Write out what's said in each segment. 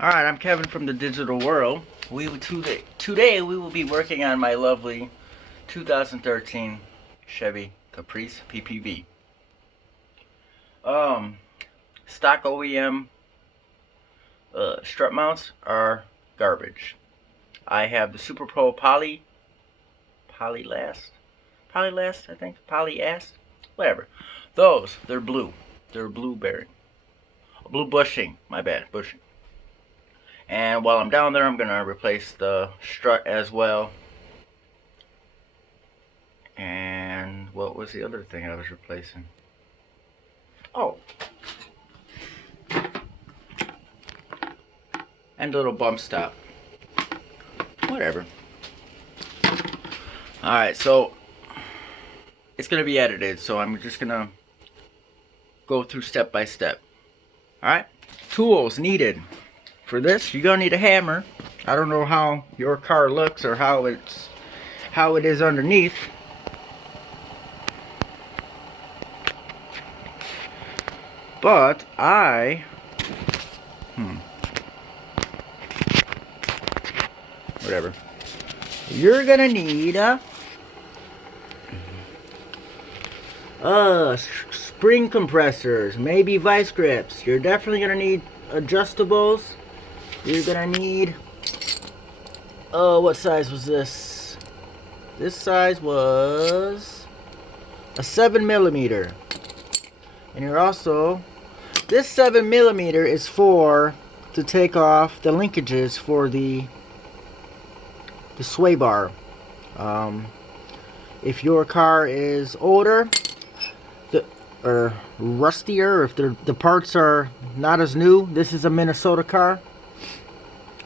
Alright, I'm Kevin from the digital world. Today we will be working on my lovely 2013 Chevy Caprice PPV. Stock OEM strut mounts are garbage. I have the SuperPro Polyelast, I think, Polyelast, whatever. They're blue. They're blue bearing. Blue bushing, my bad, bushing. And while I'm down there, I'm going to replace the strut as well. And what was the other thing I was replacing? Oh. And a little bump stop. Whatever. Alright, so it's going to be edited, so I'm just going to go through step by step. Alright? Tools needed. For this, you're gonna need a hammer. I don't know how your car looks or how it is underneath. But whatever. You're gonna need spring compressors, maybe vice grips. You're definitely gonna need adjustables. You're gonna need, what size was this? This size was a 7mm. And you're also, this 7mm is to take off the linkages for the sway bar. If your car is older, or rustier, if the parts are not as new, this is a Minnesota car.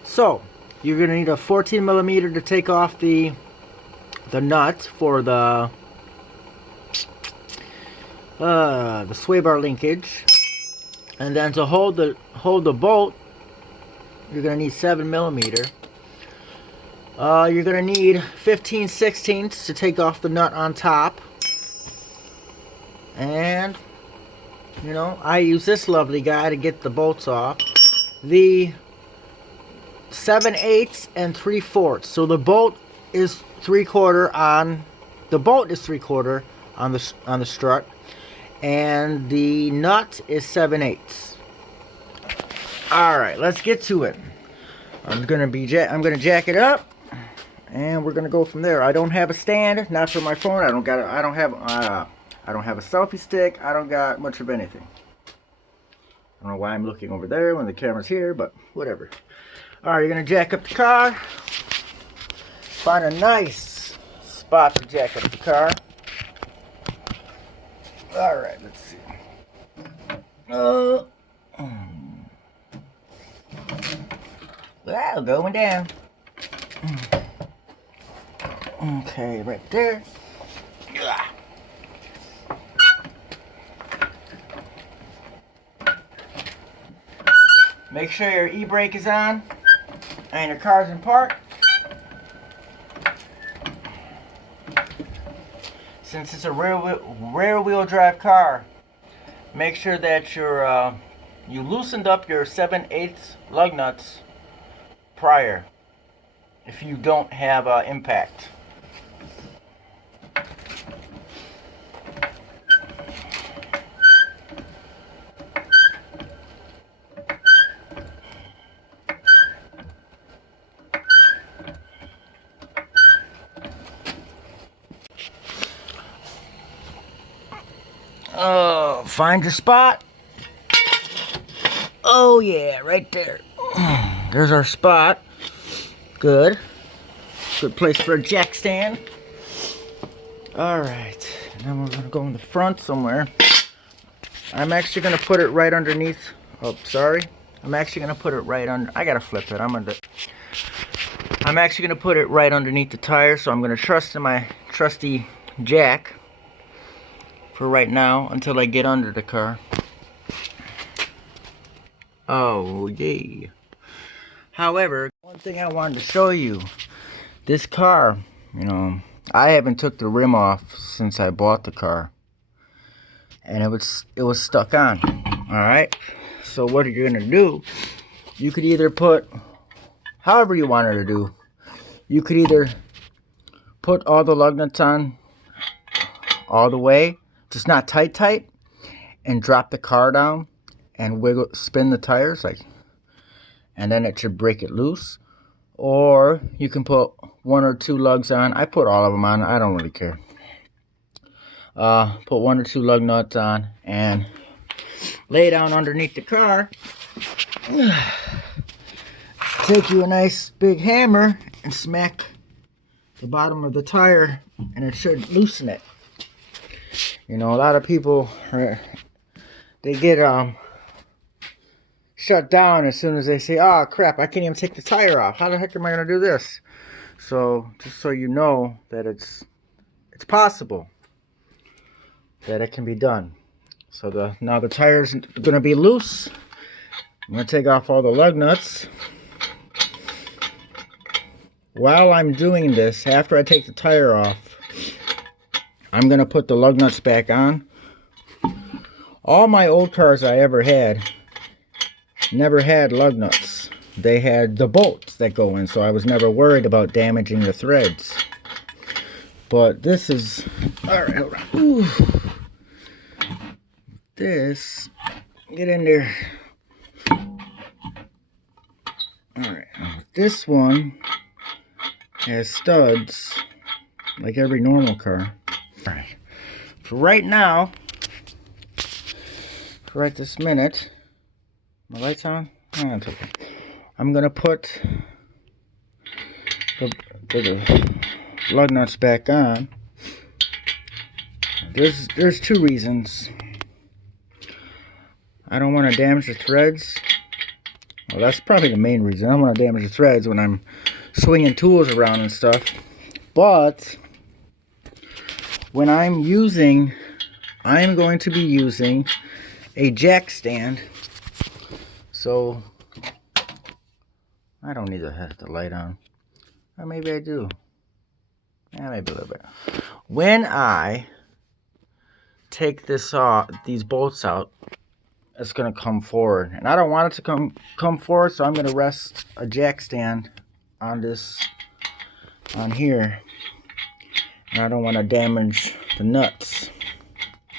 So, you're going to need a 14mm to take off the nut for the sway bar linkage. And then to hold the bolt, you're going to need 7mm. You're going to need 15/16 to take off the nut on top. And, you know, I use this lovely guy to get the bolts off. The 7/8 and 3/4. So the bolt is 3/4 on the strut, and the nut is 7/8. All right, let's get to it. I'm gonna jack it up, and we're gonna go from there. I don't have a stand, not for my phone. I don't have a selfie stick. I don't got much of anything. I don't know why I'm looking over there when the camera's here, but whatever. Alright, you're going to jack up the car. Find a nice spot to jack up the car. Alright, let's see. Wow, going down. Okay, right there. Make sure your e-brake is on and your car's in park. Since it's a rear wheel drive car, make sure that you loosened up your 7/8 lug nuts prior, if you don't have impact. Find your spot. Oh yeah, right there. There's our spot. Good place for a jack stand. Alright, now we're gonna go in the front somewhere. I'm actually gonna put it right underneath. Oh, sorry. I'm actually gonna put it right under. I gotta flip it. I'm actually gonna put it right underneath the tire, so I'm gonna trust in my trusty jack for right now until I get under the car. Oh yay. However, one thing I wanted to show you, this car, you know, I haven't took the rim off since I bought the car, and it was stuck on. All right, so what you're gonna do you could either put, however you wanted to do, you could either put all the lug nuts on all the way, just not tight, and drop the car down and wiggle, spin the tires, like, and then it should break it loose. Or you can put 1 or 2 lugs on. I put all of them on. I don't really care. Put 1 or 2 lug nuts on and lay down underneath the car. Take you a nice big hammer and smack the bottom of the tire, and it should loosen it. You know, a lot of people, they get shut down as soon as they say, oh crap, I can't even take the tire off. How the heck am I going to do this? So, just so you know that it's possible that it can be done. So now the tire's going to be loose. I'm going to take off all the lug nuts. While I'm doing this, after I take the tire off, I'm going to put the lug nuts back on. All my old cars I ever had never had lug nuts. They had the bolts that go in, so I was never worried about damaging the threads. But this is, alright, hold on. Ooh. This, get in there. Alright, this one has studs like every normal car. Alright, for right now, for right this minute, my lights on? Oh, it's okay. I'm gonna put the lug nuts back on. There's 2 reasons. I don't want to damage the threads. Well, that's probably the main reason. I don't want to damage the threads when I'm swinging tools around and stuff. But when I'm going to be using a jack stand. So I don't need to have the light on. Or maybe I do. Yeah, maybe a little bit. When I take this these bolts out, it's gonna come forward, and I don't want it to come forward, so I'm gonna rest a jack stand on here, and I don't want to damage the nuts.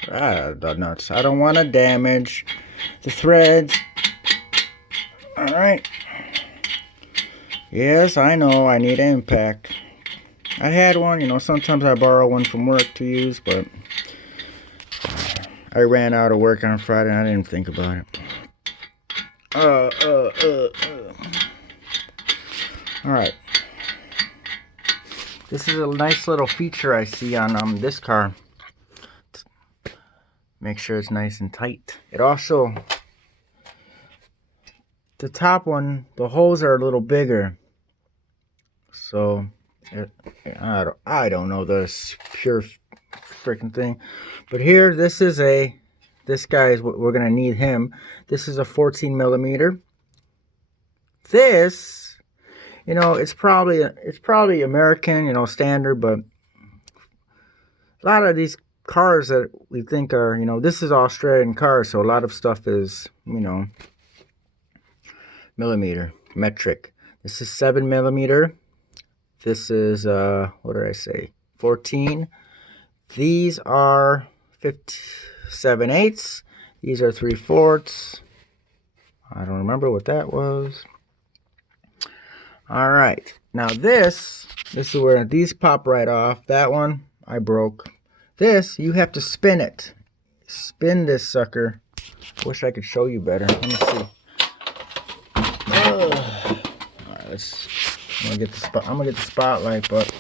I don't want to damage the threads. All right. Yes, I know I need impact. I had one, you know, sometimes I borrow one from work to use, but I ran out of work on Friday and I didn't think about it. Alright. This is a nice little feature I see on this car. Make sure it's nice and tight. It also, the top one, the holes are a little bigger. So, I don't know this pure freaking thing. But here, this guy is what we're going to need him. This is a 14 millimeter. This, you know, it's probably American, you know, standard, but a lot of these cars that we think are, you know, this is Australian cars, so a lot of stuff is, you know, millimeter, metric. This is 7 millimeter. This is, what did I say, 14. These are 7/8. These are 3/4. I don't remember what that was. All right. Now this is where these pop right off. That one I broke. This, you have to spin it. Spin this sucker. Wish I could show you better. Let me see. All right, I'm gonna get the spotlight, but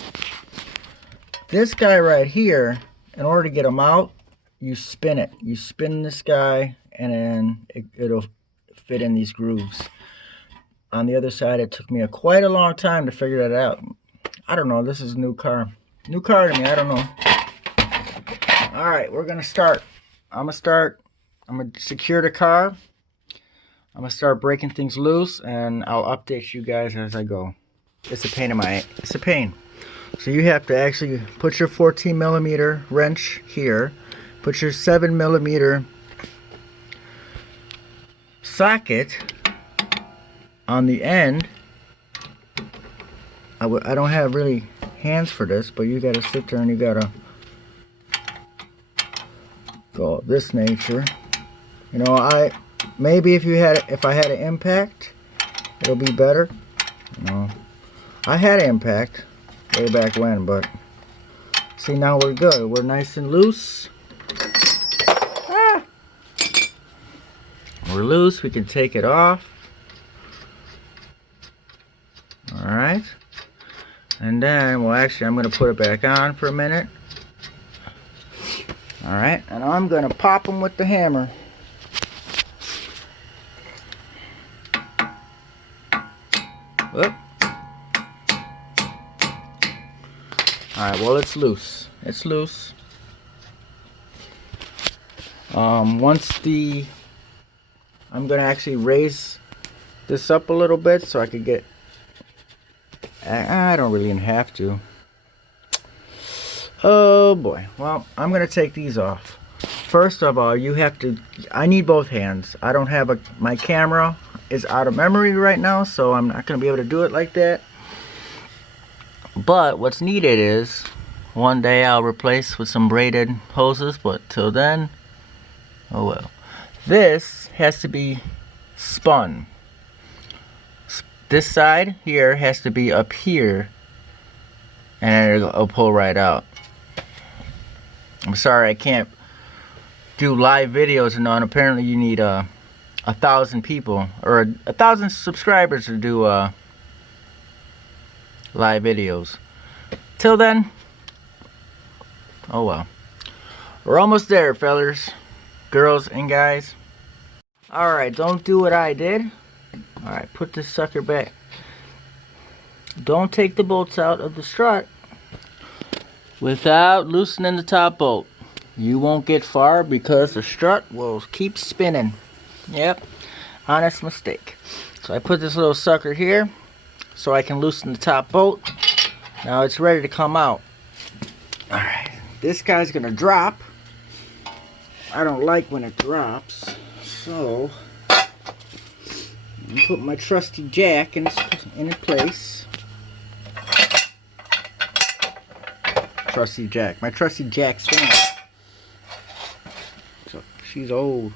this guy right here, in order to get him out, you spin it. You spin this guy, and then it'll fit in these grooves. On the other side, it took me quite a long time to figure that out. I don't know. This is a new car. New car to me. I don't know. All right, we're gonna start. I'm gonna secure the car. I'm gonna start breaking things loose, and I'll update you guys as I go. It's a pain it's a pain. So you have to actually put your 14 millimeter wrench here, put your 7 millimeter socket on the end, I don't have really hands for this, but you gotta sit there and you gotta go of this nature. You know, maybe if I had an impact, it'll be better. You know, I had an impact way back when, but see, now we're good. We're nice and loose. Ah! We're loose. We can take it off. All right. And then, well, actually, I'm going to put it back on for a minute. All right. And I'm going to pop them with the hammer. Whoop. Alright, well, it's loose. It's loose. I'm going to actually raise this up a little bit so I could get... I don't really even have to. Oh, boy. Well, I'm going to take these off. First of all, I need both hands. I don't have my camera is out of memory right now, so I'm not going to be able to do it like that. But what's needed is one day I'll replace with some braided hoses, but till then, oh well. This has to be spun. This side here has to be up here, and it'll pull right out. I'm sorry I can't do live videos and on. Apparently you need 1,000 people or 1,000 subscribers to do live videos. Till then, oh well. We're almost there, fellers, girls, and guys. Alright, don't do what I did. Alright, put this sucker back. Don't take the bolts out of the strut without loosening the top bolt. You won't get far because the strut will keep spinning. Yep, honest mistake. So I put this little sucker here so I can loosen the top bolt. Now it's ready to come out. Alright, this guy's gonna drop. I don't like when it drops, so I'm put my trusty jack in place. Trusty jack. My trusty jack's gone. So she's old.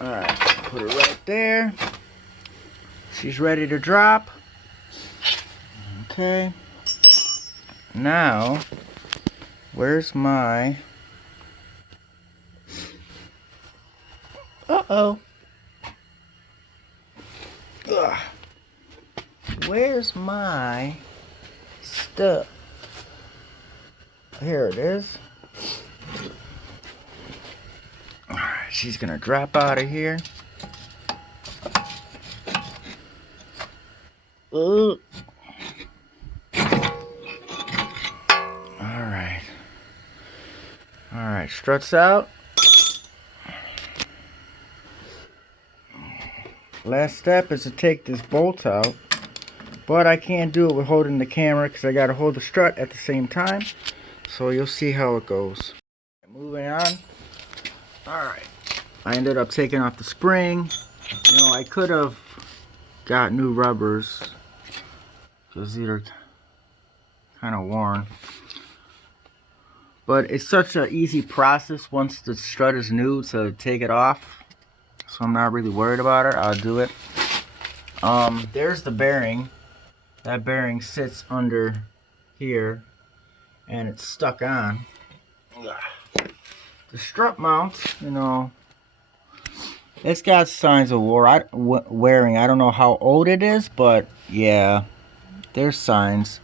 Alright, put her right there. She's ready to drop. Okay. Now, where's my... Uh-oh. Ugh. Where's my stuff? Here it is. Alright, she's gonna drop out of here. Alright. Alright, struts out. Last step is to take this bolt out. But I can't do it with holding the camera because I got to hold the strut at the same time. So you'll see how it goes. Moving on. Alright. I ended up taking off the spring. You know, I could have got new rubbers because these are kind of worn. But it's such an easy process once the strut is new to take it off. So I'm not really worried about it. I'll do it. There's the bearing. That bearing sits under here and it's stuck on. The strut mount, you know, it's got signs of wearing. I don't know how old it is, but yeah, there's signs.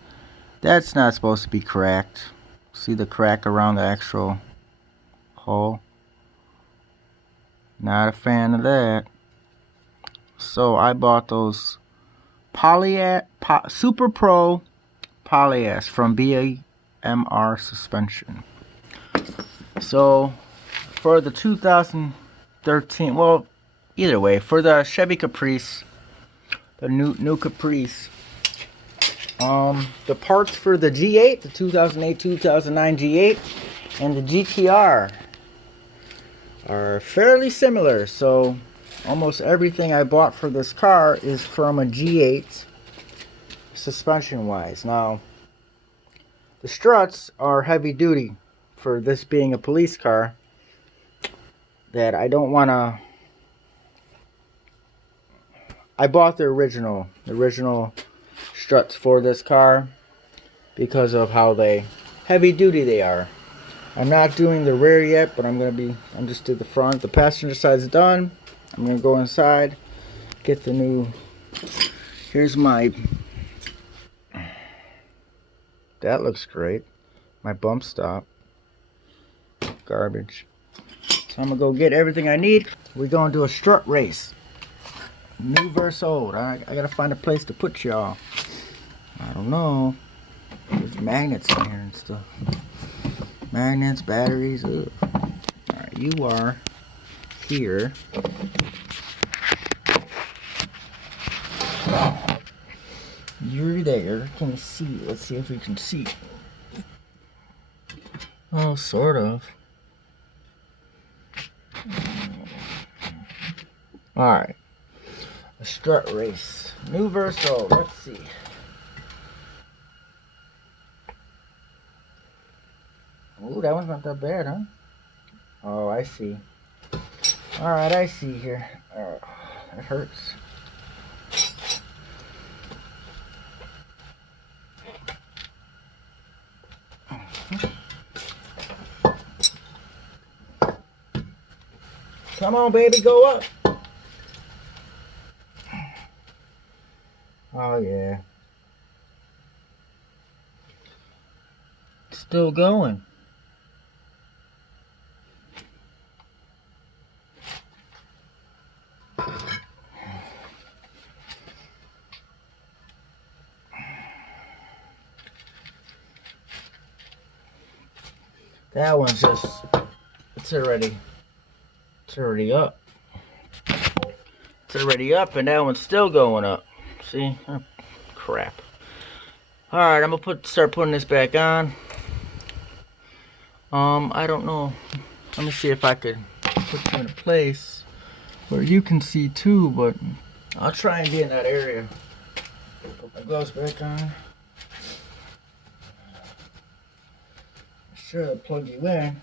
That's not supposed to be cracked. See the crack around the actual hole? Not a fan of that. So I bought those SuperPro Polyelast from BMR Suspension. So for the 2013, well, either way, for the Chevy Caprice, the new Caprice, the parts for the G8, the 2008-2009 G8, and the GTR are fairly similar. So almost everything I bought for this car is from a G8 suspension wise. Now the struts are heavy duty for this being a police car, that I don't want to. I bought the original struts for this car because of how heavy duty they are. I'm not doing the rear yet, but I'm just did the front. The passenger side's done. I'm gonna go inside, get the new. Here's my. That looks great. My bump stop. Garbage. So I'm gonna go get everything I need. We're gonna do a strut race. New versus old. I gotta find a place to put y'all. I don't know. There's magnets in here and stuff. Magnets, batteries. Ugh. Alright, you are here. You're there. Can you see? Let's see if we can see. Oh, sort of. Alright. A strut race. New versus old. Let's see. Ooh, that one's not that bad, huh? Oh, I see. Alright, I see here. That hurts. Come on, baby, go up. Oh, yeah. Still going. That one's just, it's already up. It's already up, and that one's still going up. See? Oh, crap. Alright, I'm gonna start putting this back on. I don't know. Let me see if I could put you in a place where you can see too, but I'll try and be in that area. Put my gloves back on. Sure, plug you in.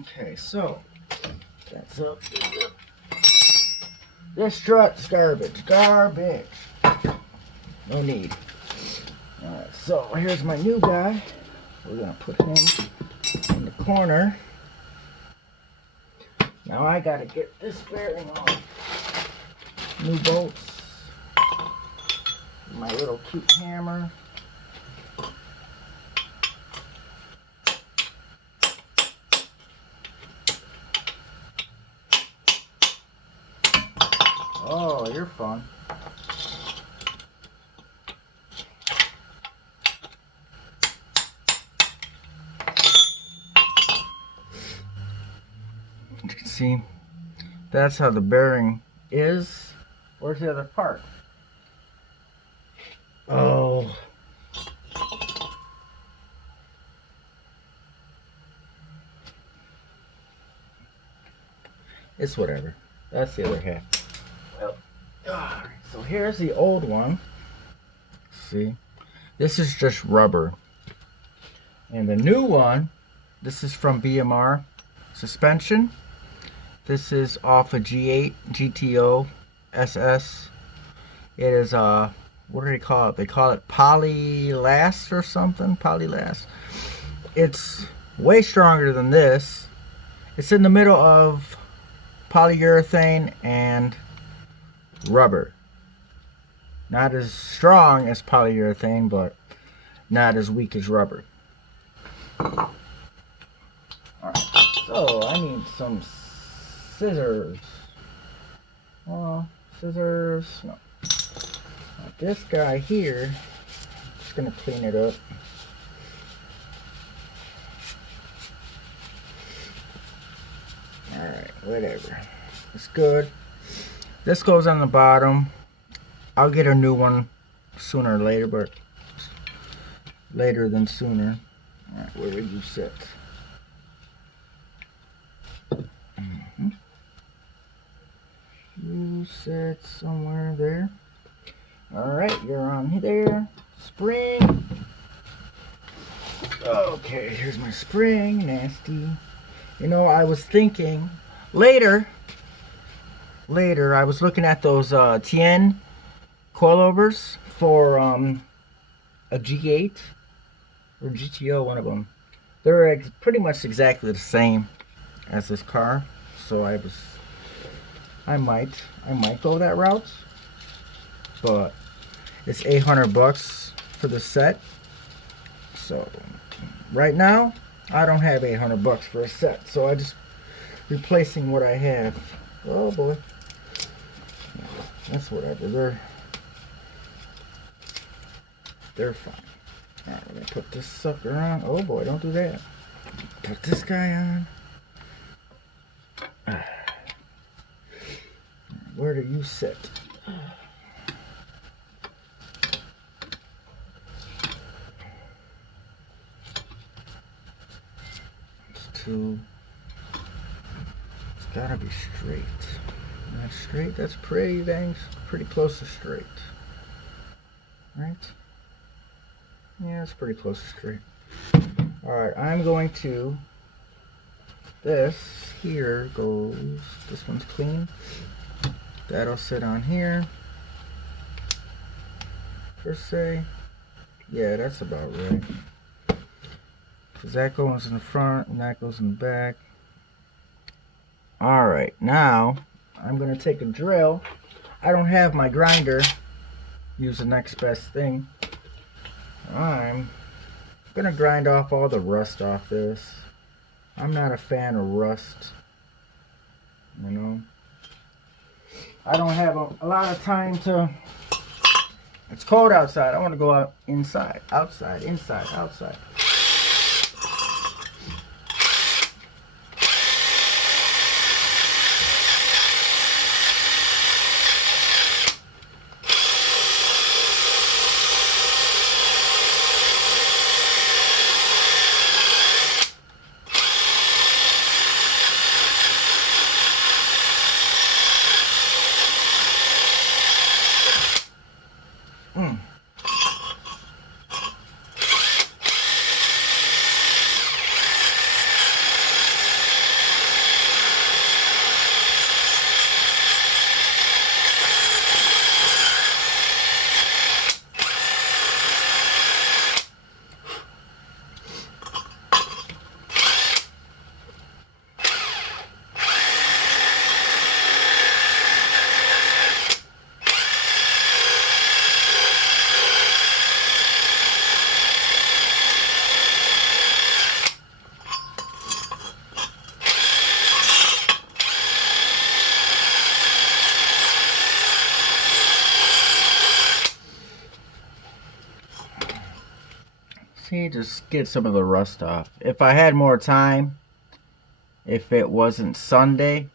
Okay, so that's up. This strut's garbage. Garbage. No need. Alright, so here's my new guy. We're gonna put him in the corner. Now I gotta get this bearing off. New bolts. My little cute hammer. Oh, you're fun. You can see, that's how the bearing is. Where's the other part? Oh. It's whatever. That's the other half. Well, alright, so here's the old one. See? This is just rubber. And the new one, this is from BMR Suspension. This is off a G8 GTO SS. It is what do they call it? They call it Polyelast or something. Polyelast. It's way stronger than this. It's in the middle of polyurethane and rubber. Not as strong as polyurethane, but not as weak as rubber. Alright, so I need some scissors. Oh, scissors. No. This guy here, just gonna clean it up. Alright, whatever. It's good. This goes on the bottom. I'll get a new one sooner or later, but later than sooner. Alright, where would you sit? You sit somewhere there. Alright, you're on there. Spring. Okay, here's my spring. Nasty. You know, I was thinking later, I was looking at those TN coilovers for a G8 or GTO, one of them. They're pretty much exactly the same as this car, so I might go that route, but it's $800 for the set. So right now I don't have $800 for a set, so I just replacing what I have. Oh boy, that's whatever. They're fine. All right, let me put this sucker on. Oh boy, don't do that. Put this guy on. Where do you sit? It's gotta be straight. That's straight. That's pretty close to straight. Right? Yeah, it's pretty close to straight. Alright, I'm going to, this here goes, this one's clean. That'll sit on here. Per se. Yeah, that's about right. Because that goes in the front and that goes in the back. Alright, now I'm going to take a drill. I don't have my grinder. Use the next best thing. I'm going to grind off all the rust off this. I'm not a fan of rust. You know. I don't have a lot of time to... It's cold outside. I want to go out inside. Outside, inside, outside. See, just get some of the rust off. If I had more time, if it wasn't Sunday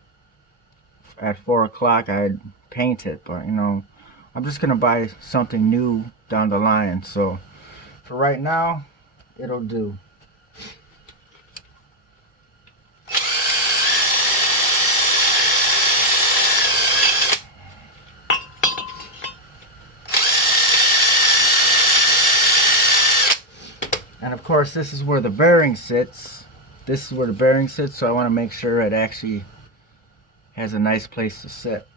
at 4 o'clock, I'd paint it. But, you know, I'm just going to buy something new down the line. So, for right now, it'll do. And of course, this is where the bearing sits. This is where the bearing sits, so I want to make sure it actually has a nice place to sit.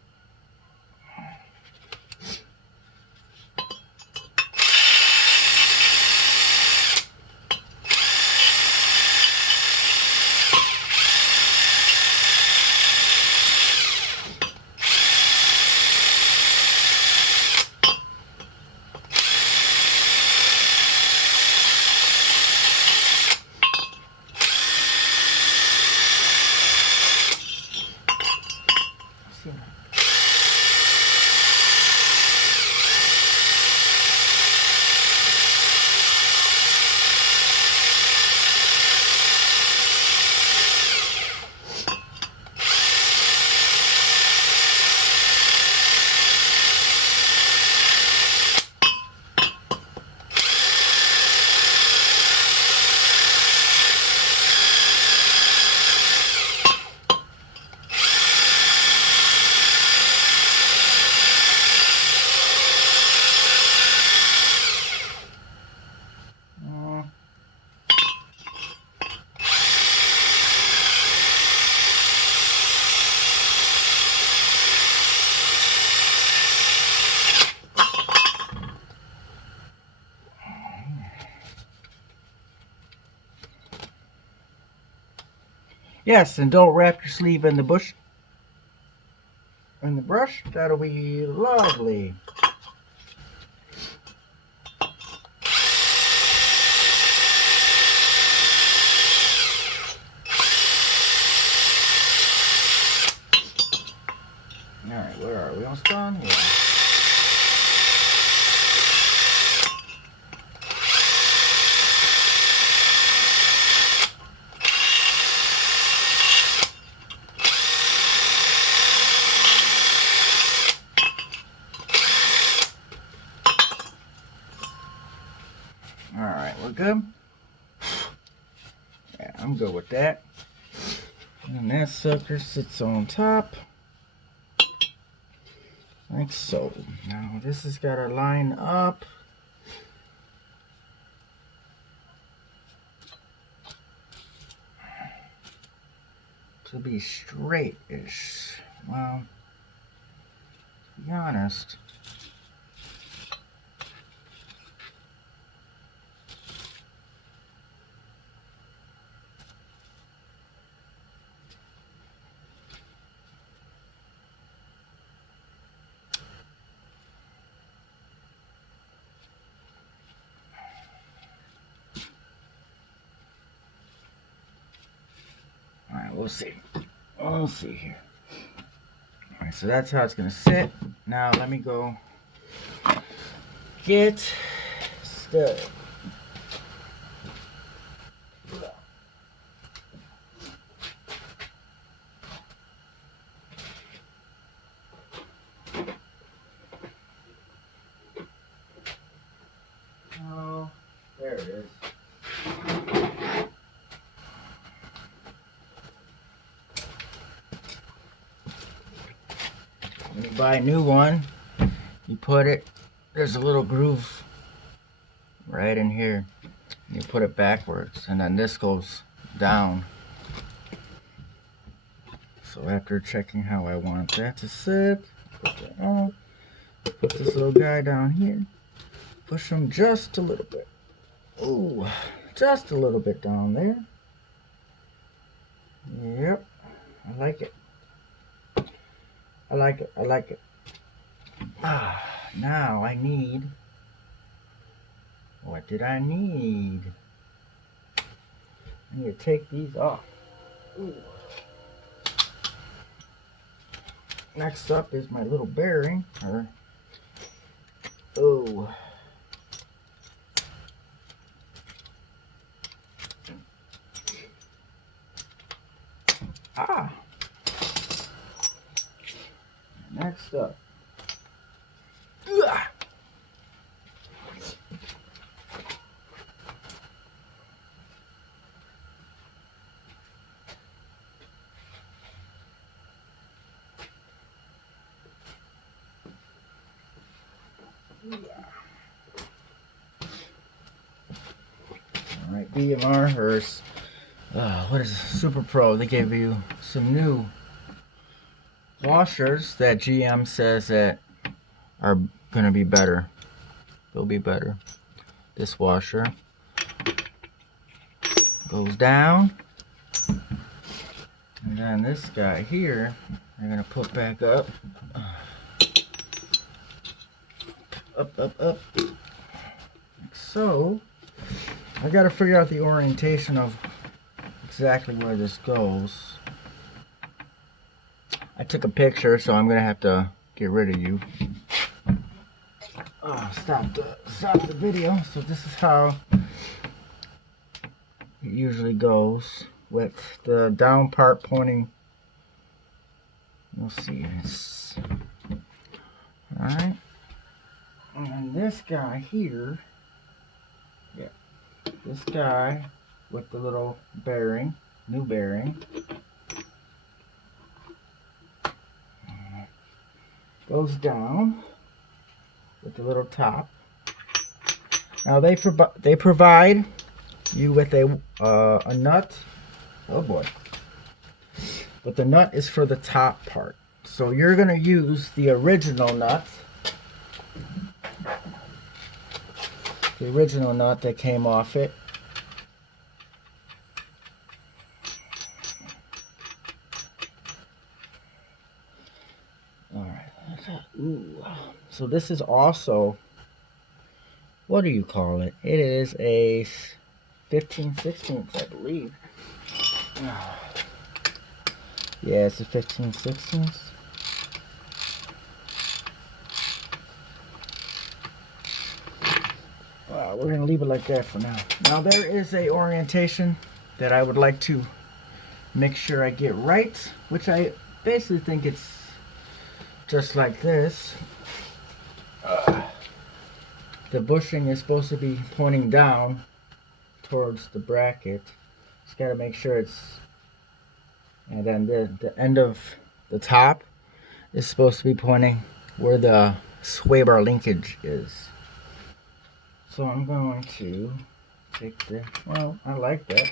Yes, and don't wrap your sleeve in the brush. That'll be lovely. Alright, where are we? Almost done? Yeah. Alright, we're good? Yeah, I'm good with that. And that sucker sits on top. Like so. Now this has got to line up. To be straight-ish. Well, to be honest. Alright, we'll see. We'll see here. Alright, so that's how it's going to sit. Now let me go get stud. Oh, there it is. When you buy a new one, you put it, there's a little groove right in here. You put it backwards, and then this goes down. So after checking how I want that to sit, put that on, put this little guy down here, push him just a little bit. Ooh, just a little bit down there. Yep, I like it. I like it, I like it. Now I need, what did I need? I need to take these off. Ooh. Next up is my little bearing. Oh. Ah. Next up. Ugh. Alright, BMR or what is it? SuperPro. They gave you some new washers that GM says that are gonna be better. They'll be better. This washer goes down, and then this guy here I'm gonna put back up. Up. Like so. I gotta figure out the orientation of exactly where this goes. I took a picture, so I'm gonna have to get rid of you. Stop the video. So this is how it usually goes, with the down part pointing. You'll see this. Alright. And this guy here, yeah, this guy with the little bearing, new bearing, goes down with the little top. Now they provide you with a nut. Oh boy. But the nut is for the top part. So you're going to use the original nut. The original nut that came off it. Ooh. So this is also, what do you call it? It is a 15/16, I believe. Yeah, it's a 15/16. We're gonna leave it like that for now. Now there is a orientation that I would like to make sure I get right, which I basically think it's just like this. The bushing is supposed to be pointing down towards the bracket. Just gotta make sure it's, and then the end of the top is supposed to be pointing where the sway bar linkage is. So I'm going to take the, well, I like that.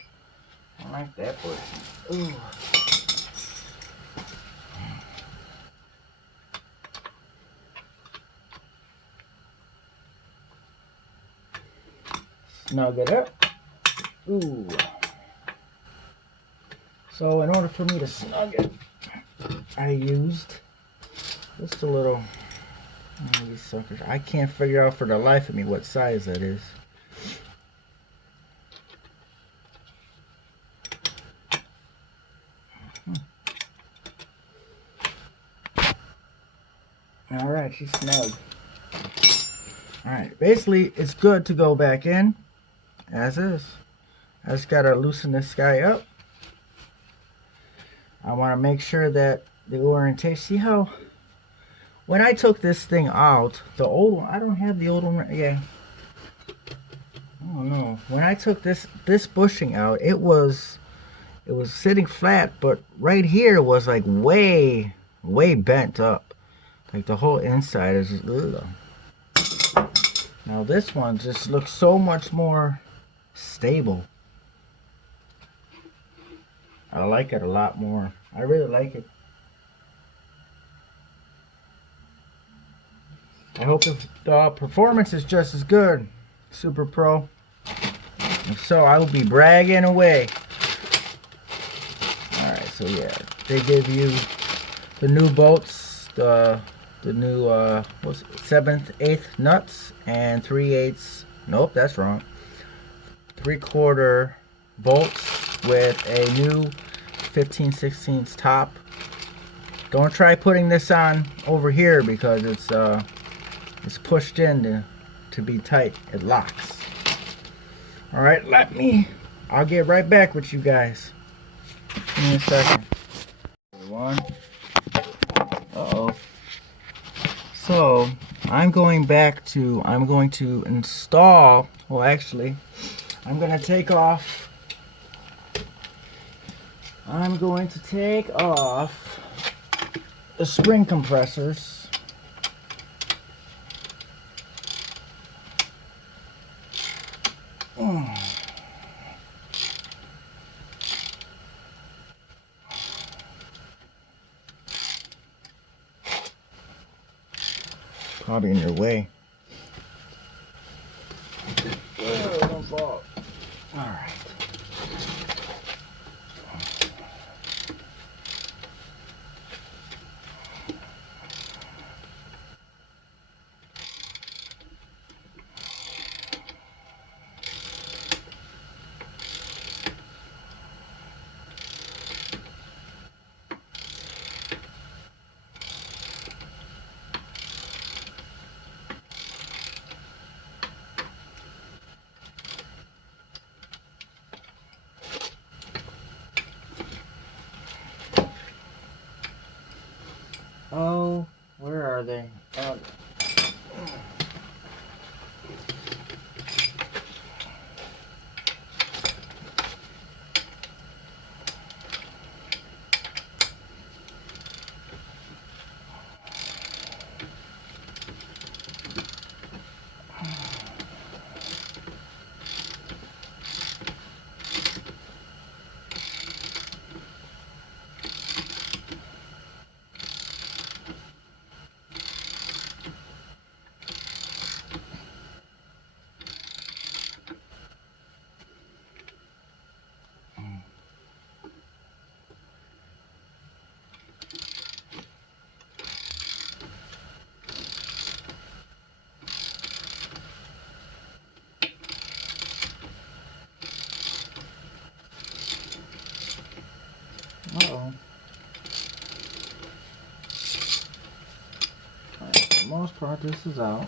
I like that bushing. Ooh. Snug it up. Ooh. So in order for me to snug it, I used just a little, these suckers. I can't figure out for the life of me what size that is. Alright, she's snug. Alright, basically it's good to go back in as is. I just gotta loosen this guy up. I want to make sure that the orientation, see how when I took this thing out, the old one, I don't have the old one, yeah. Oh no, when I took this bushing out, it was sitting flat, but right here was like way bent up. Like the whole inside is just, ugh. Now this one just looks so much more stable. I like it a lot more. I really like it. I hope the performance is just as good, SuperPro. If so, I will be bragging away. Alright, so yeah, they give you the new bolts, the new what's 7th, 8th nuts, and 3/8. Nope, that's wrong. 3/4 bolts with a new 15/16 top. Don't try putting this on over here because it's pushed in to be tight. It locks. Alright, I'll get right back with you guys. Give me a second. One. Uh-oh. So, I'm going to install, well actually, I'm going to take off the spring compressors. Probably in your way. Oh, don't fall. All right. Oh, where are they? Oh. Uh-oh. Alright, for the most part, this is out.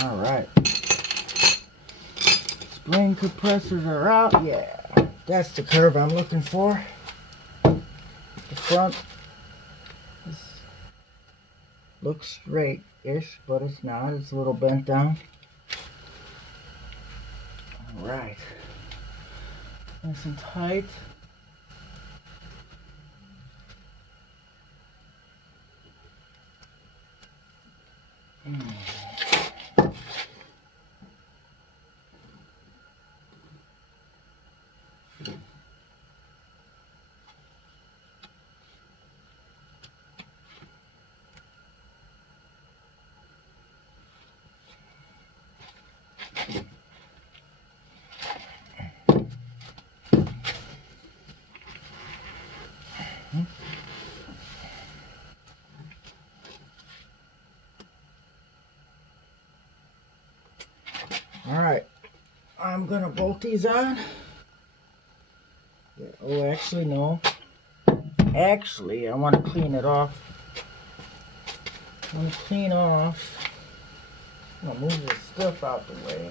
Alright. Spring compressors are out. Yeah. That's the curve I'm looking for. The front looks straight-ish, but it's not. It's a little bent down. Alright. Nice and tight. Alright, I'm gonna bolt these on. Yeah, oh, actually, no. Actually, I want to clean it off. I'm gonna clean off. I'm gonna move this stuff out the way.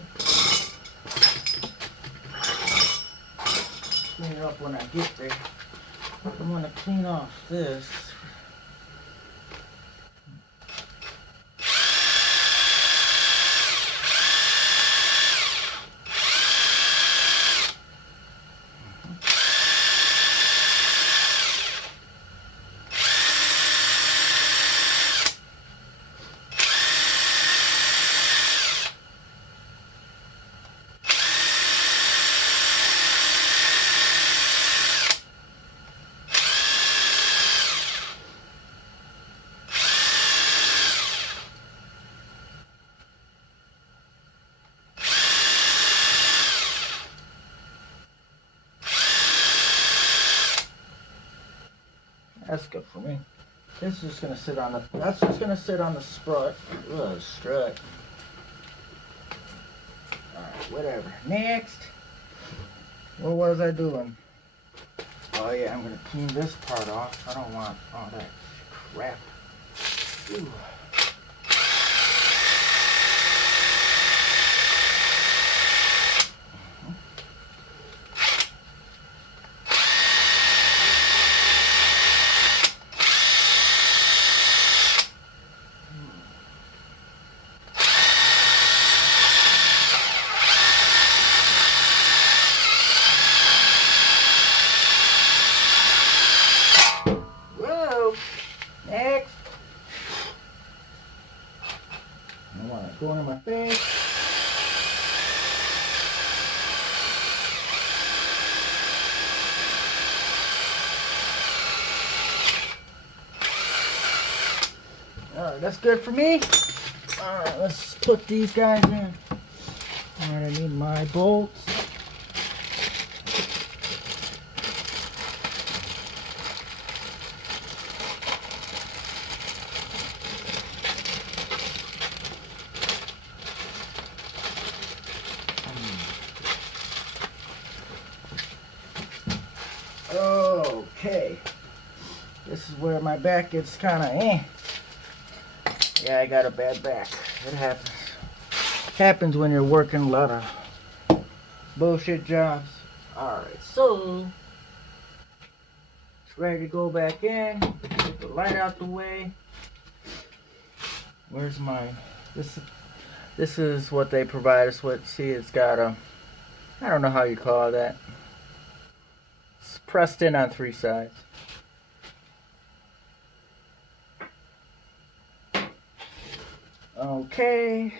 Clean it up when I get there. I'm gonna clean off this. That's good for me. This is just gonna sit on the. That's just gonna sit on the strut. Ugh, strut. All right, whatever. Next. What was I doing? Oh yeah, I'm gonna clean this part off. I don't want all that crap. Ooh. Next. I don't want it going in my face. Alright, that's good for me. Alright, let's put these guys in. Alright, I need my bolts. Okay, this is where my back gets kind of Yeah, I got a bad back. It happens. Happens when you're working a lot of bullshit jobs. Alright, so it's ready to go back in. Get the light out the way. Where's my this is what they provide us with. See, it's got a, I don't know how you call that. It's pressed in on 3 sides. Okay.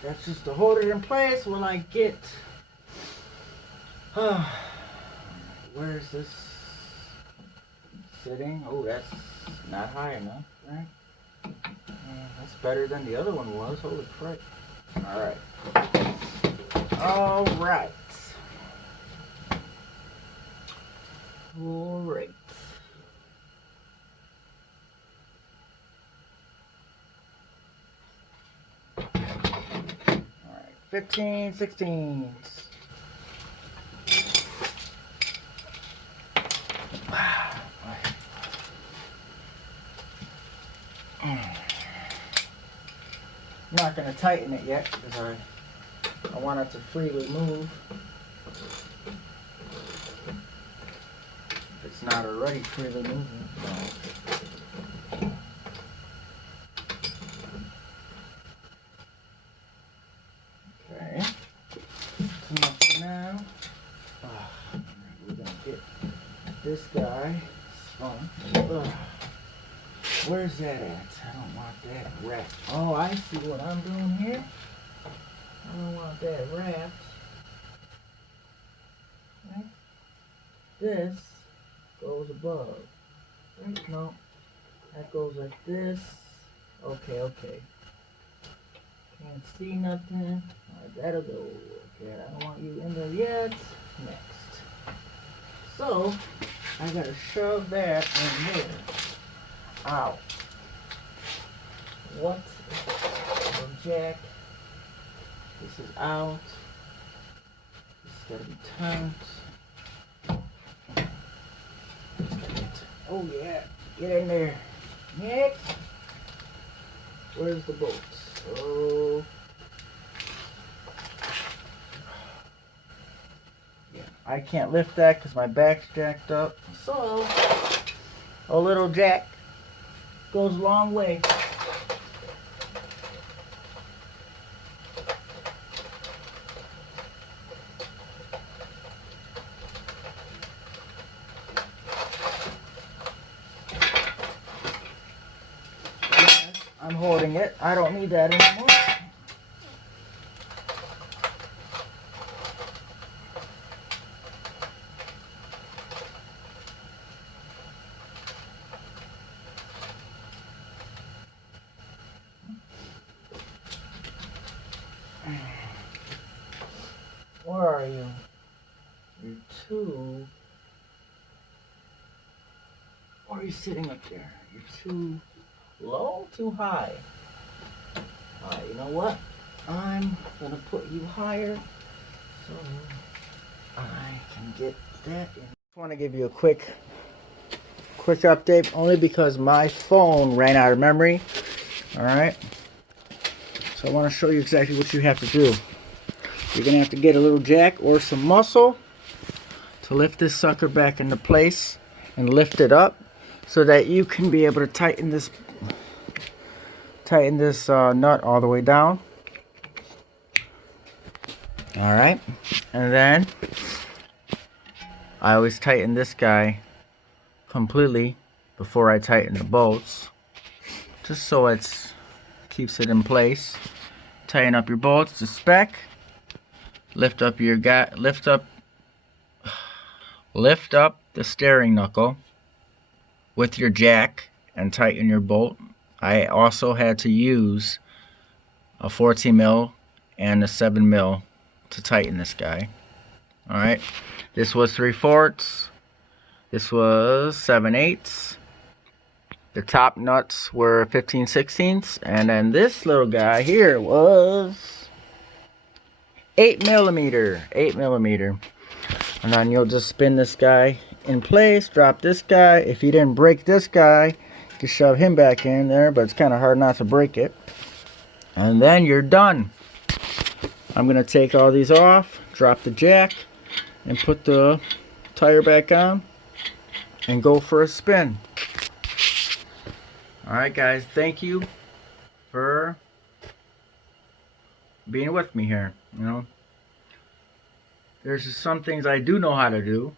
That's just to hold it in place when I get. Where's this sitting? Oh, that's not high enough, right? That's better than the other one was. Holy crap. Alright. Alright. Alright. Alright. 15, 16. I'm not going to tighten it yet because I want it to freely move. If it's not already freely moving. So. Okay. That's enough for now. We're going to get this guy spun. Where's that at? I don't want that wrapped. Oh, I see what I'm doing here. I don't want that wrapped. Right? This goes above. Right? No. That goes like this. Okay, okay. Can't see nothing. Alright, that'll go. Okay, I don't want you in there yet. Next. So, I gotta shove that in there. Ow. What? Little jack. This is out. This has gotta be turned. Oh yeah. Get in there. Next. Where's the bolts? Oh. Yeah. I can't lift that because my back's jacked up. So, a little jack goes a long way. I'm holding it. I don't need that anymore. Where are you? You're too... Why are you sitting up there? You're too low, too high. Alright, you know what? I'm gonna put you higher so I can get that in. I just want to give you a quick update only because my phone ran out of memory. Alright. So I want to show you exactly what you have to do. You're gonna have to get a little jack or some muscle to lift this sucker back into place and lift it up so that you can be able to tighten this nut all the way down. Alright, and then I always tighten this guy completely before I tighten the bolts, just so it keeps it in place. Tighten up your bolts to spec. Lift up the steering knuckle with your jack and tighten your bolt. I also had to use a 14 mil and a 7 mil to tighten this guy. Alright, this was 3/4, this was 7/8. The top nuts were 15/16, and then this little guy here was 8 millimeter. And then you'll just spin this guy in place, drop this guy. If you didn't break this guy, you can shove him back in there, but it's kind of hard not to break it. And then you're done. I'm going to take all these off, drop the jack, and put the tire back on, and go for a spin. Alright guys, thank you for being with me here. You know, there's just some things I do know how to do,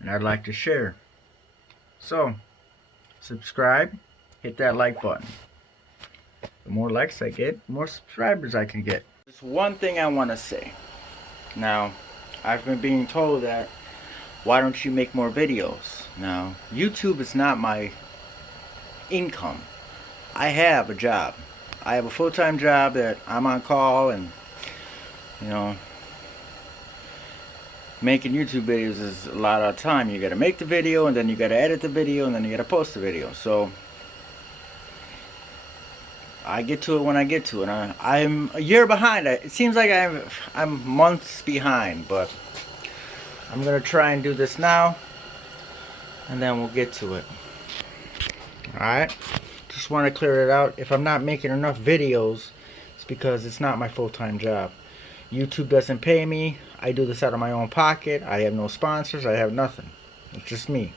and I'd like to share. So, subscribe, hit that like button. The more likes I get, the more subscribers I can get. There's one thing I want to say. Now, I've been being told that, why don't you make more videos? Now, YouTube is not my income. I have a job. I have a full-time job that I'm on call, and you know, making YouTube videos is a lot of time. You gotta make the video, and then you gotta edit the video, and then you gotta post the video. So I get to it when I get to it. I'm a year behind. It seems like I'm months behind, but I'm gonna try and do this now, and then we'll get to it. Alright, just want to clear it out. If I'm not making enough videos, it's because it's not my full-time job. YouTube doesn't pay me. I do this out of my own pocket. I have no sponsors. I have nothing. It's just me.